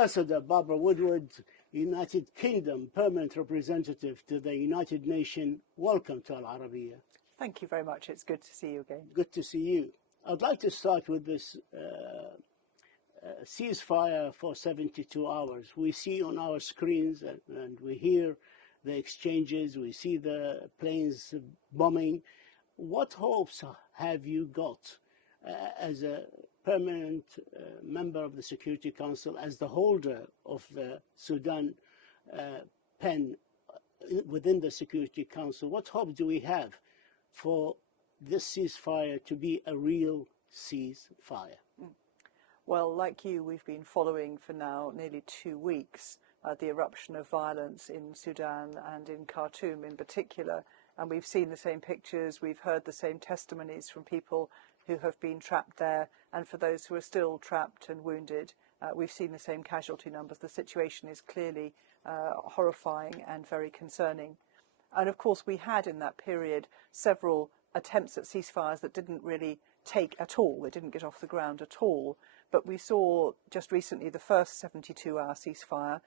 Ambassador Barbara Woodward, United Kingdom Permanent Representative to the United Nations, welcome to Al Arabiya. Thank you very much. It's good to see you again. Good to see you. I'd like to start with this ceasefire for 72 hours. We see on our screens and we hear the exchanges, we see the planes bombing. What hopes have you got as a permanent member of the Security Council, as the holder of the Sudan pen within the Security Council? What hope do we have for this ceasefire to be a real ceasefire? Well, like you, we've been following for now nearly 2 weeks the eruption of violence in Sudan and in Khartoum in particular. And we've seen the same pictures, we've heard the same testimonies from people who have been trapped there. And for those who are still trapped and wounded, we've seen the same casualty numbers. The situation is clearly horrifying and very concerning. And of course, we had in that period several attempts at ceasefires that didn't really take at all. They didn't get off the ground at all. But we saw just recently the first 72-hour ceasefire,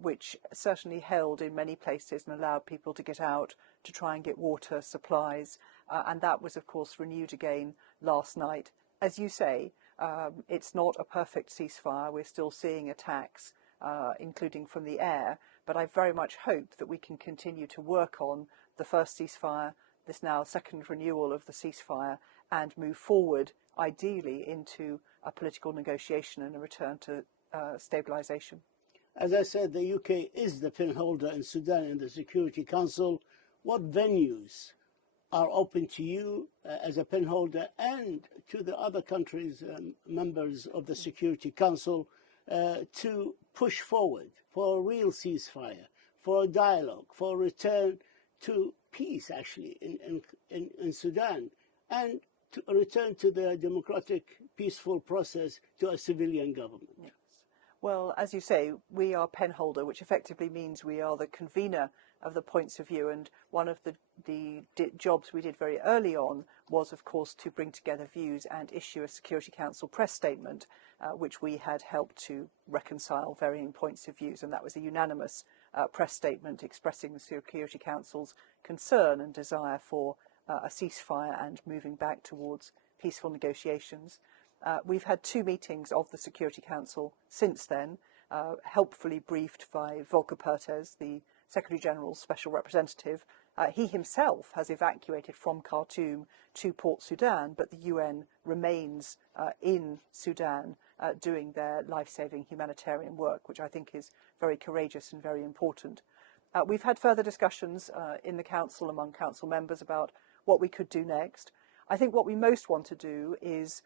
which certainly held in many places and allowed people to get out to try and get water, supplies. And that was, of course, renewed again last night. As you say, it's not a perfect ceasefire. We're still seeing attacks, including from the air. But I very much hope that we can continue to work on the first ceasefire, this now second renewal of the ceasefire, and move forward, ideally, into a political negotiation and a return to stabilisation. As I said, the UK is the pinholder in Sudan in the Security Council. What venues are open to you as a pinholder and to the other countries, members of the Security Council, to push forward for a real ceasefire, for a dialogue, for a return to peace, actually, in Sudan, and to return to the democratic, peaceful process to a civilian government? Yes. Well, as you say, we are penholder, which effectively means we are the convener of the points of view. And one of the jobs we did very early on was, of course, to bring together views and issue a Security Council press statement, which we had helped to reconcile varying points of views. And that was a unanimous press statement expressing the Security Council's concern and desire for a ceasefire and moving back towards peaceful negotiations. We've had 2 meetings of the Security Council since then, helpfully briefed by Volker Perthes, the Secretary-General's Special Representative. He himself has evacuated from Khartoum to Port Sudan, but the UN remains in Sudan doing their life-saving humanitarian work, which I think is very courageous and very important. We've had further discussions in the Council among Council members about what we could do next. I think what we most want to do is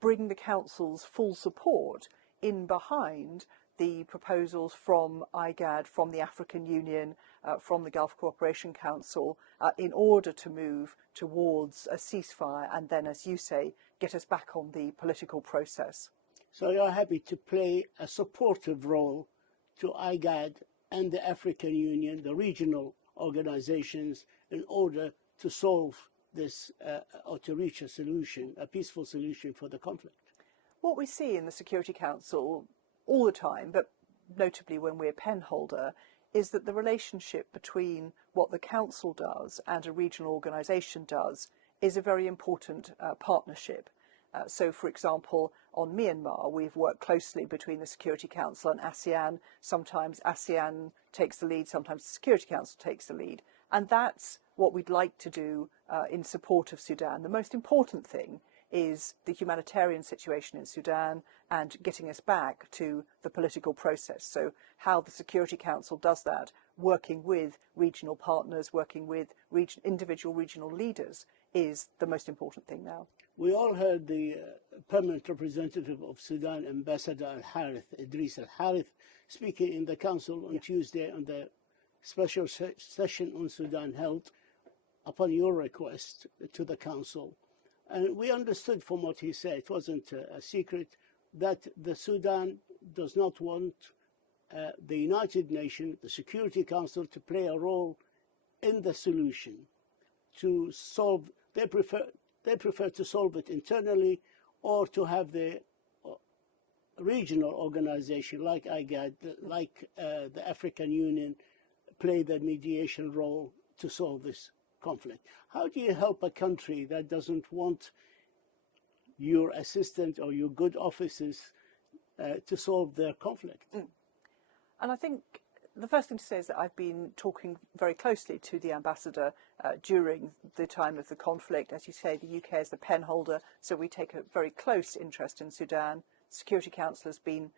bring the Council's full support in behind the proposals from AL-HAJ, from the African Union, from the Gulf Cooperation Council, in order to move towards a ceasefire and then, as you say, get us back on the political process. So you're happy to play a supportive role to AL-HAJ and the African Union, the regional organizations, in order to solve this or to reach a solution, a peaceful solution for the conflict? What we see in the Security Council all the time, but notably when we're penholder, is that the relationship between what the Council does and a regional organisation does is a very important partnership. So, for example, on Myanmar, we've worked closely between the Security Council and ASEAN. Sometimes ASEAN takes the lead, sometimes the Security Council takes the lead. And that's what we'd like to do in support of Sudan. The most important thing is the humanitarian situation in Sudan and getting us back to the political process. So how the Security Council does that, working with regional partners, working with individual regional leaders, is the most important thing now. We all heard the permanent representative of Sudan, Ambassador Al-Harith, Idris Al-Harith, speaking in the Council on Tuesday on the special session on Sudan held upon your request to the Council. And we understood from what he said, it wasn't a secret, that the Sudan does not want the United Nations, the Security Council, to play a role in the solution, to solve. They prefer to solve it internally, or to have the regional organization like IGAD, like the African Union, play the mediation role to solve this conflict? How do you help a country that doesn't want your assistant or your good officers to solve their conflict? And I think the first thing to say is that I've been talking very closely to the ambassador during the time of the conflict. As you say, the UK is the pen holder, so we take a very close interest in Sudan. The Security Council has been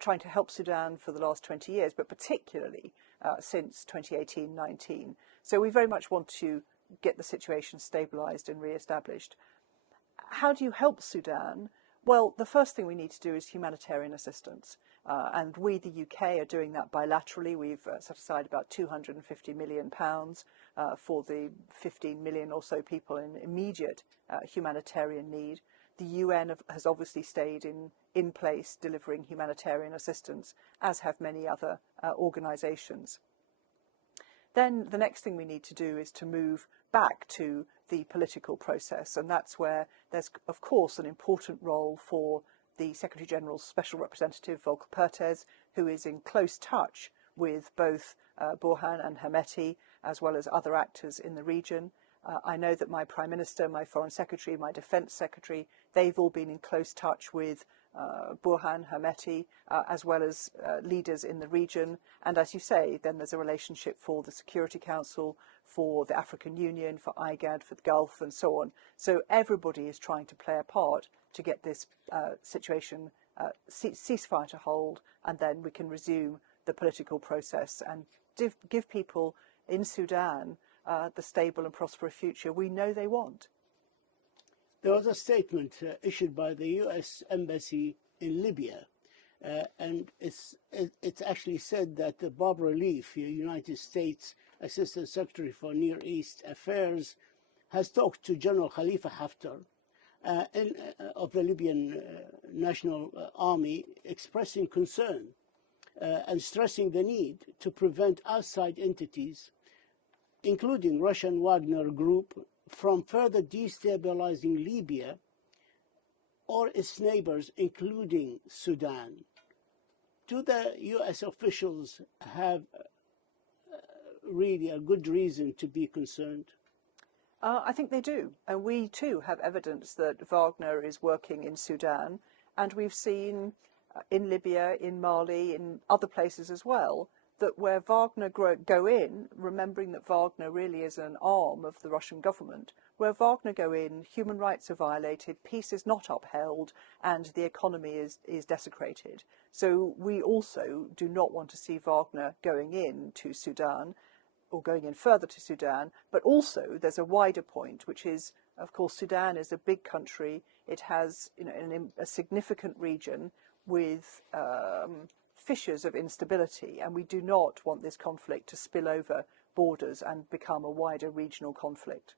trying to help Sudan for the last 20 years, but particularly since 2018-19. So we very much want to get the situation stabilised and re-established. How do you help Sudan? Well, the first thing we need to do is humanitarian assistance. And we, the UK, are doing that bilaterally. We've set aside about £250 million for the 15 million or so people in immediate humanitarian need. The UN has obviously stayed in place delivering humanitarian assistance, as have many other organisations. Then the next thing we need to do is to move back to the political process, and that's where there's, of course, an important role for the Secretary-General's Special Representative, Volker Perthes, who is in close touch with both Burhan and Hemeti, as well as other actors in the region. I know that my Prime Minister, my Foreign Secretary, my Defence Secretary, they've all been in close touch with Burhan, Hemeti, as well as leaders in the region. And as you say, then there's a relationship for the Security Council, for the African Union, for IGAD, for the Gulf, and so on. So everybody is trying to play a part to get this situation ceasefire to hold, and then we can resume the political process and give people in Sudan the stable and prosperous future we know they want. There was a statement issued by the U.S. Embassy in Libya, and it's actually said that Barbara Leaf, the United States Assistant Secretary for Near East Affairs, has talked to General Khalifa Haftar of the Libyan National Army, expressing concern and stressing the need to prevent outside entities, including Russian Wagner Group, from further destabilizing Libya or its neighbors, including Sudan. Do the U.S. officials have really a good reason to be concerned? I think they do. And we too have evidence that Wagner is working in Sudan. And we've seen in Libya, in Mali, in other places as well, that where Wagner go in, remembering that Wagner really is an arm of the Russian government, where Wagner go in, human rights are violated, peace is not upheld, and the economy is desecrated. So we also do not want to see Wagner going in to Sudan, or going in further to Sudan, but also there's a wider point, which is, of course, Sudan is a big country. It has, a significant region with fissures of instability, and we do not want this conflict to spill over borders and become a wider regional conflict.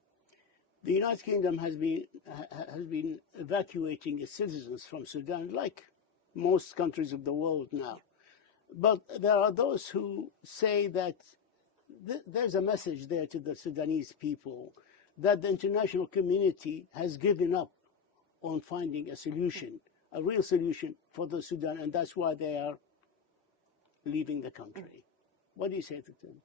The United Kingdom has been evacuating its citizens from Sudan, like most countries of the world now. But there are those who say that there's a message there to the Sudanese people that the international community has given up on finding a solution, a real solution for the Sudan, and that's why they are leaving the country. What do you say to them?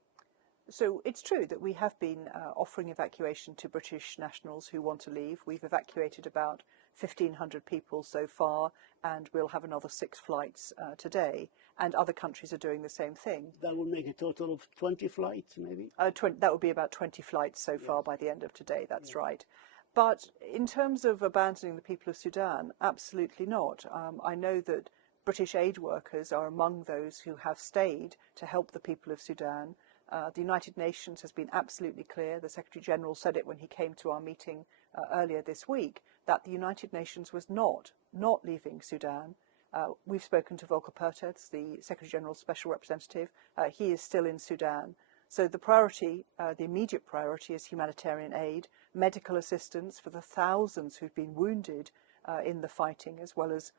So it's true that we have been offering evacuation to British nationals who want to leave. We've evacuated about 1,500 people so far, and we'll have another 6 flights today. And other countries are doing the same thing. That will make a total of 20 flights, maybe? That would be about 20 flights so far by the end of today, that's right. But in terms of abandoning the people of Sudan, absolutely not. I know that British aid workers are among those who have stayed to help the people of Sudan. The United Nations has been absolutely clear. The Secretary-General said it when he came to our meeting earlier this week, that the United Nations was not leaving Sudan. We've spoken to Volker Perthes, the Secretary-General's Special Representative. He is still in Sudan. So the priority, the immediate priority, is humanitarian aid, medical assistance for the thousands who've been wounded in the fighting, as well as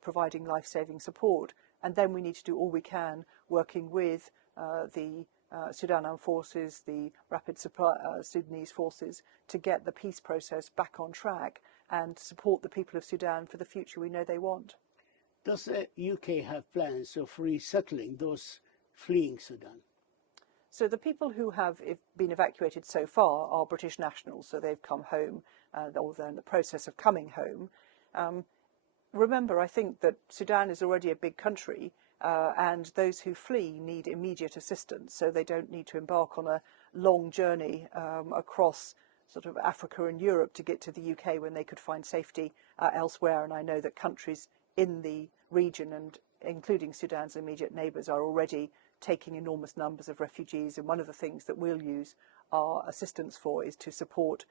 providing life-saving support. And then we need to do all we can working with the Sudan Armed Forces, the Rapid Supply Sudanese Forces, to get the peace process back on track and support the people of Sudan for the future we know they want. Does the UK have plans of resettling those fleeing Sudan? So the people who have been evacuated so far are British nationals, so they've come home, or they're in the process of coming home. Remember, I think that Sudan is already a big country, and those who flee need immediate assistance, so they don't need to embark on a long journey across sort of Africa and Europe to get to the UK when they could find safety elsewhere. And I know that countries in the region, and including Sudan's immediate neighbours, are already taking enormous numbers of refugees, and one of the things that we'll use our assistance for is to support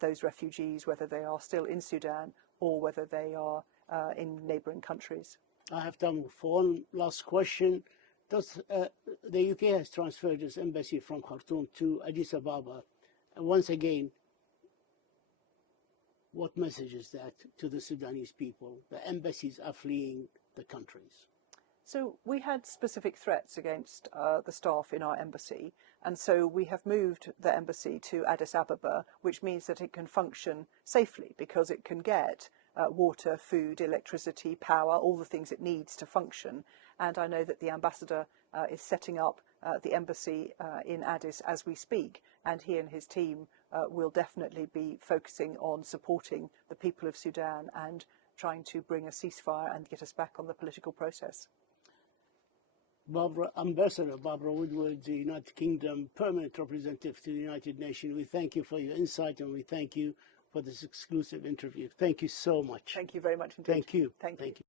those refugees, whether they are still in Sudan or whether they are in neighbouring countries. I have time for one last question. Does the UK has transferred its embassy from Khartoum to Addis Ababa? And once again, what message is that to the Sudanese people? The embassies are fleeing the countries. So we had specific threats against the staff in our embassy, and so we have moved the embassy to Addis Ababa, which means that it can function safely because it can get water, food, electricity, power, all the things it needs to function. And I know that the ambassador is setting up the embassy in Addis as we speak, and he and his team will definitely be focusing on supporting the people of Sudan and trying to bring a ceasefire and get us back on the political process. Ambassador Barbara Woodward, the United Kingdom Permanent Representative to the United Nations, we thank you for your insight, and we thank you for this exclusive interview. Thank you so much. Thank you very much indeed. Thank you. Thank you.